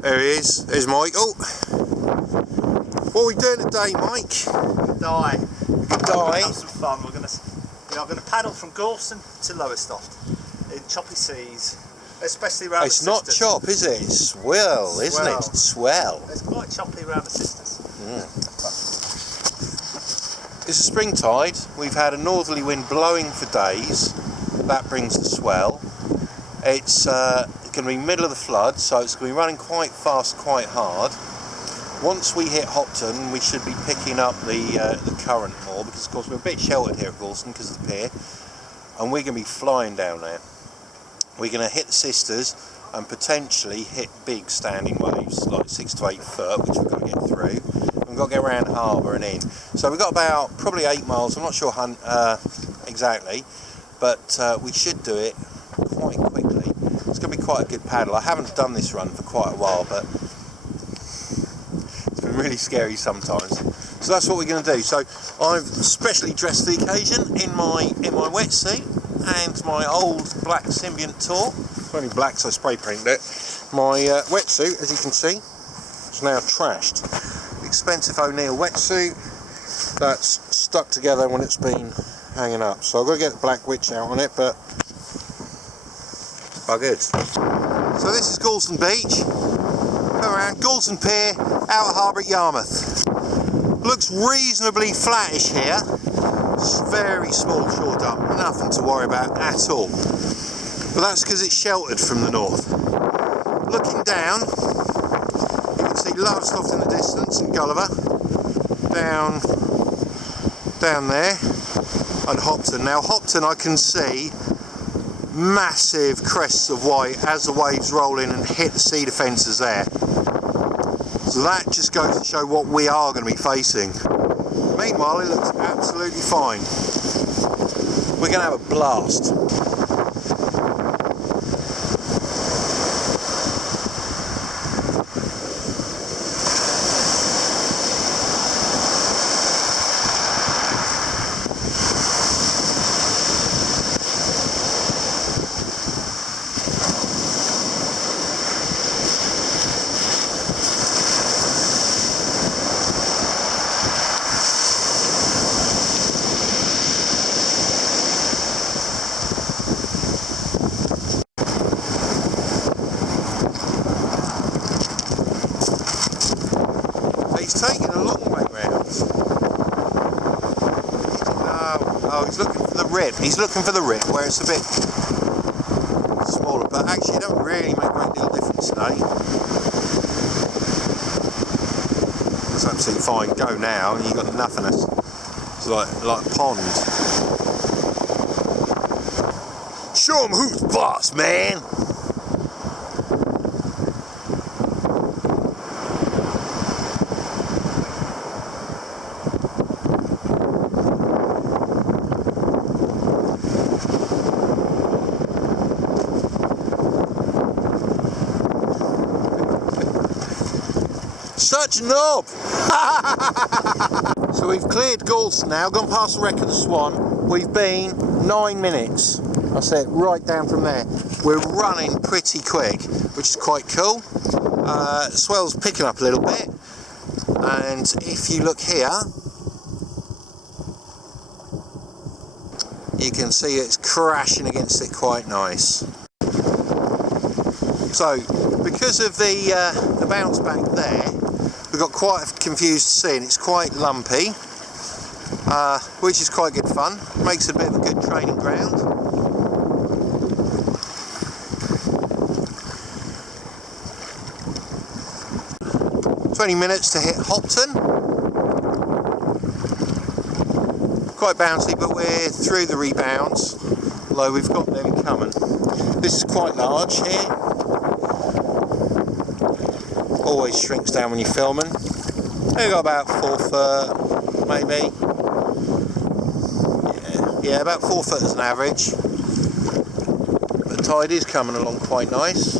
There he is. There's Michael. What are we doing today, Mike? Die. Die. Have some fun. We are gonna paddle from Gorleston to Lowestoft in choppy seas, especially around It's the not sisters. chop, is it? It's swell, isn't it? It's swell. It's quite choppy around the sisters. It's a spring tide. We've had a northerly wind blowing for days. That brings the swell. It's going to be middle of the flood, so it's going to be running quite fast, quite hard. Once we hit Hopton, we should be picking up the current more, because of course we're a bit sheltered here at Gorleston because of the pier, and we're going to be flying down there. We're going to hit the sisters and potentially hit big standing waves, like 6 to 8 foot, which we've got to get through. We've got to go around harbour and in. So we've got about probably 8 miles, I'm not sure exactly, but we should do it quite quickly. It's going to be quite a good paddle. I haven't done this run for quite a while, but it's been really scary sometimes. So that's what we're going to do. So I've specially dressed for the occasion in my wetsuit and my old black Symbiont tour. It's only black, so I spray painted it. My wetsuit, as you can see, is now trashed. Expensive O'Neill wetsuit that's stuck together when it's been hanging up. So I've got to get the black witch out on it, but good. So this is Gorleston Beach. Go around Gorleston Pier, Outer Harbour at Yarmouth. Looks reasonably flattish here. It's very small shore dump, nothing to worry about at all. But that's because it's sheltered from the north. Looking down, you can see Lowestoft in the distance and Gulliver. Down there, and Hopton. Now Hopton I can see massive crests of white as the waves roll in and hit the sea defences there. So that just goes to show what we are going to be facing. Meanwhile, it looks absolutely fine. We're going to have a blast. He's taking a long way round. Oh, he's looking for the rip. He's looking for the rip where it's a bit smaller, but actually it don't really make a great deal of difference today. It's absolutely fine. Go now, and you've got nothingness. It's like a pond. Show 'em who's boss, man. Such a knob! So we've cleared Gorleston now, gone past the wreck of the Swan. We've been 9 minutes. That's it, right down from there. We're running pretty quick, which is quite cool. The swell's picking up a little bit, and if you look here, you can see it's crashing against it quite nice. So, because of the bounce back there, we've got quite a confused sea, and it's quite lumpy, which is quite good fun. Makes it a bit of a good training ground. "20 minutes to hit Hopton." Quite bouncy, but we're through the rebounds, although we've got them coming. This is quite large here. Always shrinks down when you're filming. We've got about 4 foot, maybe. Yeah, about 4 foot as an average. The tide is coming along quite nice.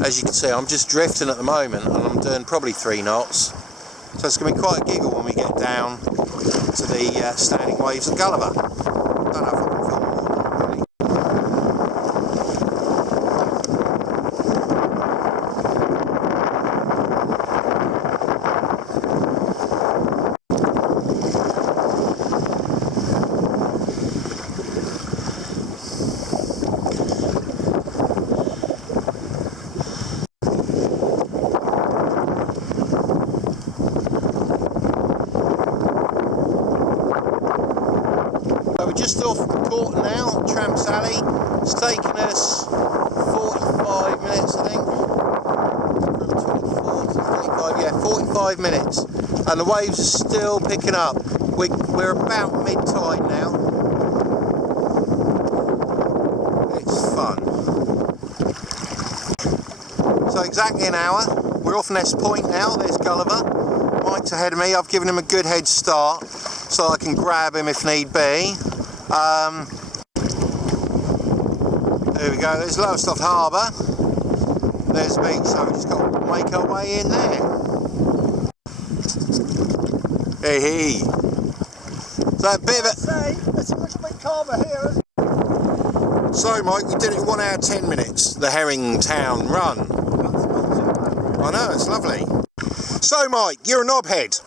As you can see, I'm just drifting at the moment, and I'm doing probably 3 knots. So it's going to be quite a giggle when we get down to the standing waves at Gulliver. Don't know if I can film more, really. we're just off Gorleston now, Tramps Alley. It's taken us 45 minutes, I think. From 24 to 35, yeah, 45 minutes. And the waves are still picking up. We're about mid-tide now. It's fun. So exactly an hour. We're off Nest Point now. There's Gulliver. Mike's ahead of me. I've given him a good head start so I can grab him if need be. There we go. There's Lowestoft Harbour. There's the beach, so we've just got to make our way in there. Hey, hey. So a bit of a... It's a little bit calmer here, isn't it? So Mike, we did it in 1 hour 10 minutes, the Herringtown run. I know, it's lovely. So Mike, you're a knobhead.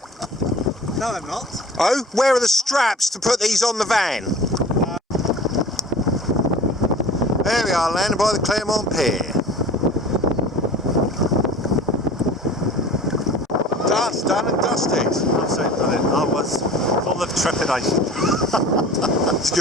No, I'm not. Oh, where are the straps to put these on the van? There we are, landing by the Claremont Pier. Done and dusted. Absolutely brilliant. I was full of trepidation. It's good.